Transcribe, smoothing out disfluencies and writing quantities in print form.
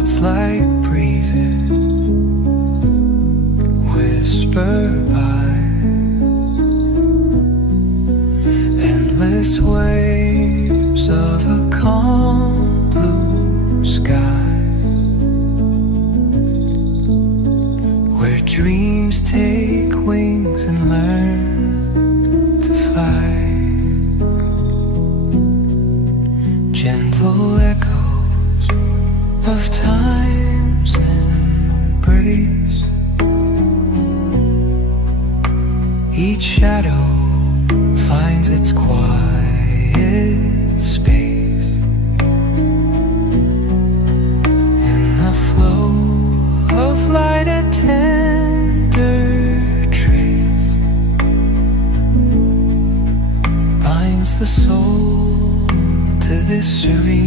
Thoughts like breezes whisper by, endless waves of a calm blue sky, where dreams take wings and learn to fly. Gentle echoes of time's embrace, each shadow finds its quiet space. In the flow of light, a tender trace binds the soul to this serene